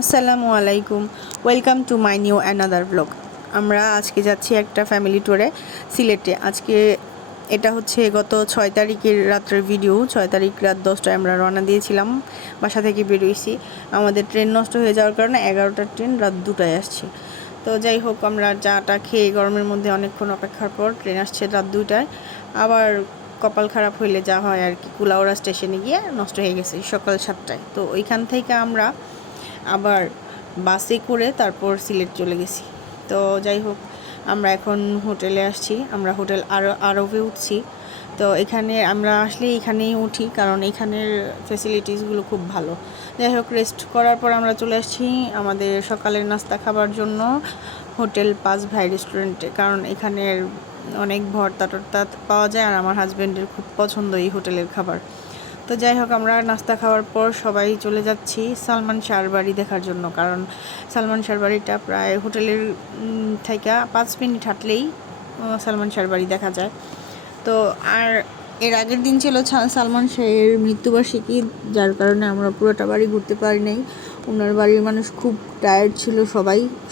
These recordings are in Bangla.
আসসালামু আলাইকুম, welcome to my new another blog. আমরা আজকে যাচ্ছি একটা ফ্যামিলি ট্যুরে সিলেটে। আজকে এটা হচ্ছে গত 6 তারিখের রাত্রের ভিডিও। 6 তারিখ রাত 10টায় আমরা রওনা দিয়েছিলাম, বাসা থেকে বেরোইছি। আমাদের ট্রেন নষ্ট হয়ে যাওয়ার কারণে 11টার ট্রেন রাত 2টায় আসছে। তো যাই হোক, আমরা চাটা খেয়ে গরমের মধ্যে অনেকক্ষণ অপেক্ষার পর ট্রেন আসছে রাত 2টায়। আবার কপাল খারাপ হইলে যা হয় আর কি, কুলাউড়া স্টেশনে গিয়ে নষ্ট হয়ে গেছে সকাল 7টায়। তো ওইখান থেকে আমরা আবার বাসে করে তারপর সিলেট চলে গেছি। তো যাই হোক, আমরা এখন হোটেলে আসছি। আমরা হোটেল আরবে উঠছি। তো এখানে আমরা আসলে এখানেই উঠি, কারণ এখানের ফেসিলিটিসগুলো খুব ভালো। যাই হোক, রেস্ট করার পর আমরা চলে আসছি আমাদের সকালের নাস্তা খাবার জন্য হোটেল পাঁচ ভাই রেস্টুরেন্টে, কারণ এখানের অনেক ভর্তা টর্তা পাওয়া যায় আর আমার হাজব্যান্ডের খুব পছন্দ এই হোটেলের খাবার। তো যাই হোক, আমরা নাস্তা খাওয়ার পর সবাই চলে যাচ্ছি সালমান শাহর বাড়ি দেখার জন্য, কারণ সালমান শাহর বাড়িটা প্রায় হোটেলের থেকে 5 মিনিট হাঁটলেই সালমান শাহর বাড়ি দেখা যায়। তো আর এর আগের দিন ছিল সালমান শাহের মৃত্যুবার্ষিকী, যার কারণে আমরা পুরোটা বাড়ি ঘুরতে পারি নাই। ওনার বাড়ির মানুষ খুব টায়ার্ড ছিল,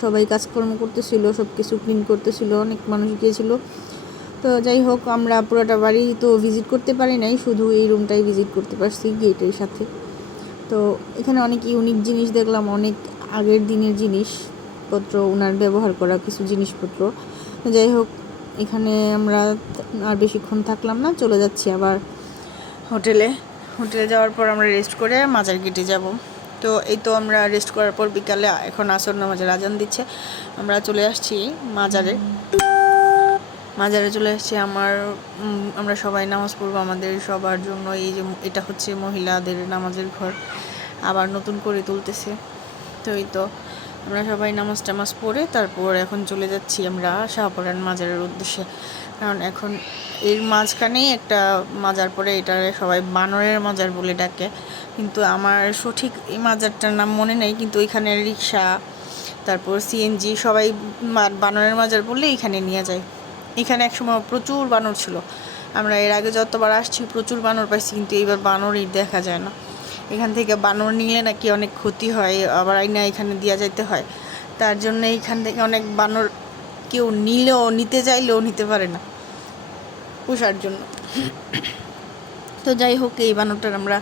সবাই কাজকর্ম করতেছিল, সব কিছু ক্লিন করতেছিল, অনেক মানুষ গিয়েছিল। তো যাই হোক, আমরা পুরোটা বাড়ি তো ভিজিট করতে পারি নাই, শুধু এই রুমটাই ভিজিট করতে পারছি গেটের সাথে। তো এখানে অনেক ইউনিক জিনিস দেখলাম, অনেক আগের দিনের জিনিসপত্র, ওনার ব্যবহার করা কিছু জিনিসপত্র। যাই হোক, এখানে আমরা আর বেশিক্ষণ থাকলাম না, চলে যাচ্ছি আবার হোটেলে যাওয়ার পর আমরা রেস্ট করে মাজার গেটে যাব। তো এই তো আমরা রেস্ট করার পর বিকালে এখন আসর নামাজের আজান দিচ্ছে, আমরা চলে আসছি মাজারে চলে আসছি। আমরা সবাই নামাজ পড়বো আমাদের সবার জন্য। এই যে এটা হচ্ছে মহিলাদের নামাজের ঘর, আবার নতুন করে তুলতেছে। তো এই তো আমরা সবাই নামাজ পড়ে তারপর এখন চলে যাচ্ছি আমরা শাহপরান মাজারের উদ্দেশ্যে, কারণ এখন এর মাঝখানেই একটা মাজার পড়ে, এটা সবাই বানরের মাজার বলে ডাকে, কিন্তু আমার সঠিক এই মাজারটার নাম মনে নেই। কিন্তু এখানে রিক্সা, তারপর সিএনজি সবাই বানরের মাজার বললে এখানে নিয়ে যায়। এখানে একসময় প্রচুর বানর ছিল, আমরা এর আগে যতবার আসছি প্রচুর বানর পাইছি, কিন্তু এইবার বানরই দেখা যায় না। এখান থেকে বানর নিলে নাকি অনেক ক্ষতি হয়, আবার আইনা এখানে দিয়া যাইতে হয়। তার জন্য এইখান থেকে অনেক বানর কেউ নিতে চাইলেও নিতে পারে না পোষার জন্য। তো যাই হোক, এই বানরটার আমরা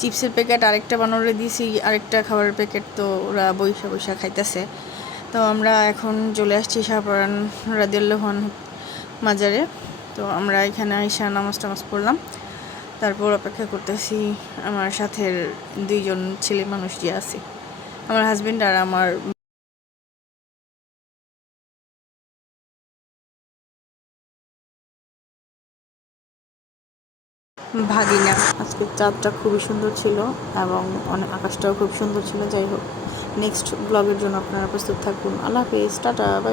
চিপসের প্যাকেট আরেকটা বানরে দিয়েছি, আরেকটা খাবারের প্যাকেট, তো ওরা বৈশা খাইতেছে। তো আমরা এখন চলে আসছি শাহপরান রাদিয়াল্লাহু আনহু মাজারে। তো আমরা এখানে আইসা নামাজ পড়লাম, তারপর অপেক্ষা করতেছি আমার সাথের 2জন ছেলে মানুষ যে আছে, আমার হাজবেন্ড আর আমার ভাগিনা। আজকে চাঁদটা খুবই সুন্দর ছিল এবং অনেক আকাশটাও খুব সুন্দর ছিল। যাই হোক, নেক্সট ব্লগের জন্য আপনারা প্রস্তুত থাকুন। আল্লাহ হাফেজ, টাটা, বাই।